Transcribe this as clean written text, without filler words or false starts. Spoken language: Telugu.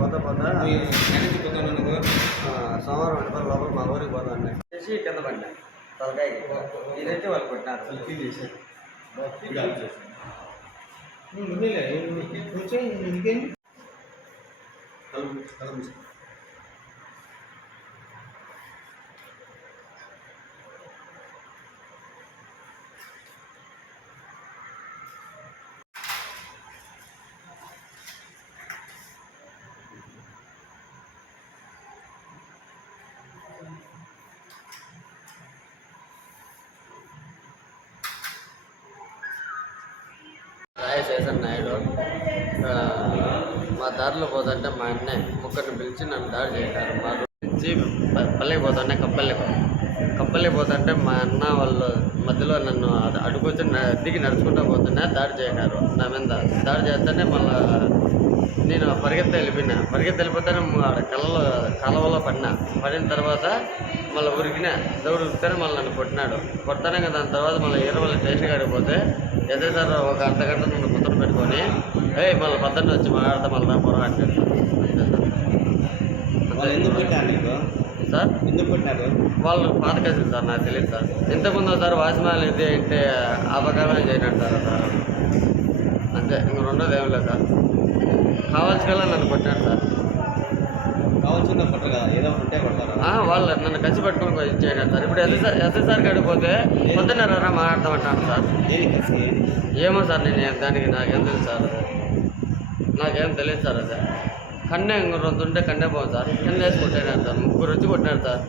పోతా సోమవారం వండుకొని లోపల మా ఊరికి పోతాను చేసి కింద పడినా తలకాయకి ఇదైతే వాళ్ళు కొట్టినారు. రాయశేషన్ నాయుడు మా దారిలో పోతుంటే మా అన్నయ్య ముగ్గురిని పిలిచి నన్ను దాడి చేశారు. మా నుంచి పల్లెకి పోతుంటే కప్పల్లికి పోతుంటే మా అన్న వాళ్ళు మధ్యలో నన్ను అడుగుతూ దిగి నడుచుకుంటూ పోతున్నా దాడి చేశారు. నా మీద దాడి చేస్తేనే మళ్ళీ నేను పరిగెత్తి వెళ్ళిపోతానే ఆడ కాలువలో పడిన తర్వాత మళ్ళీ దౌడు ఉరికితేనే మళ్ళీ నన్ను కొట్టానే కదా. దాని తర్వాత మళ్ళీ ఈరవల్లి స్టేషన్ కాడికి పోతే సార్ ఒక అర్ధగంట నన్ను ముద్ర పెట్టుకొని మళ్ళీ పద్దెనిమిది వచ్చి మాట్లాడతా మళ్ళీ పొర అంటారు సార్. ఎందుకు కొట్టారు? వాళ్ళు పాత కేసులు సార్, నాకు తెలియదు సార్. ఇంతకుముందు సార్ వాచ్మ్యాన్ ఇది అంటే అపకారం చేయనట్టు సార్, అంతే. ఇంక రెండోది ఏం లేదు సార్. కావాల్సికల్లా నన్ను కొట్టాడు సార్. కావాల్సిన కొట్టరు కదా, ఏదో ఉంటే కొడతారు. వాళ్ళు నన్ను కసి పట్టుకొని చేయడం సార్. ఇప్పుడు ఎస్ఐ సార్ కాడిపోతే పొద్దున్న మాట్లాడతామంటాను సార్. ఏమో సార్, నేను దానికి నాకేం తెలుసు సార్, నాకేం తెలియదు సార్. అదే కన్నే ఇంకొంటుంటే కన్నే పోదు సార్. కింద వేసి కొట్టాడు సార్, ముగ్గురు వచ్చి కొట్టాడు సార్.